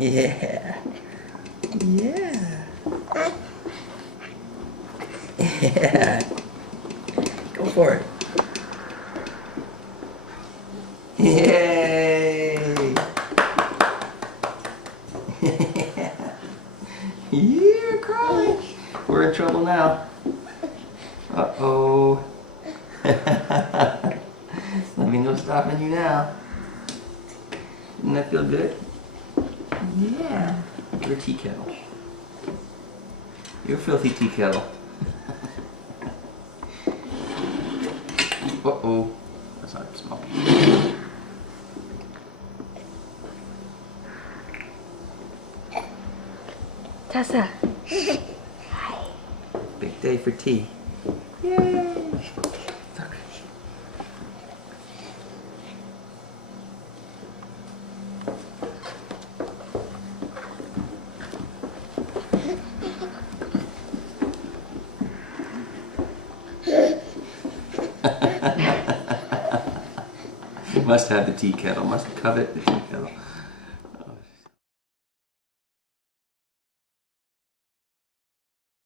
Yeah. Yeah. Yeah. Go for it. Yay! You're crying. We're in trouble now. Uh-oh. Let me know stopping you now. Doesn't that feel good? Yeah. You're a tea kettle. You're a filthy tea kettle. Uh-oh. That's not small. Tessa. Big day for tea. Yay! Look. Must have the tea kettle. Must covet the tea kettle.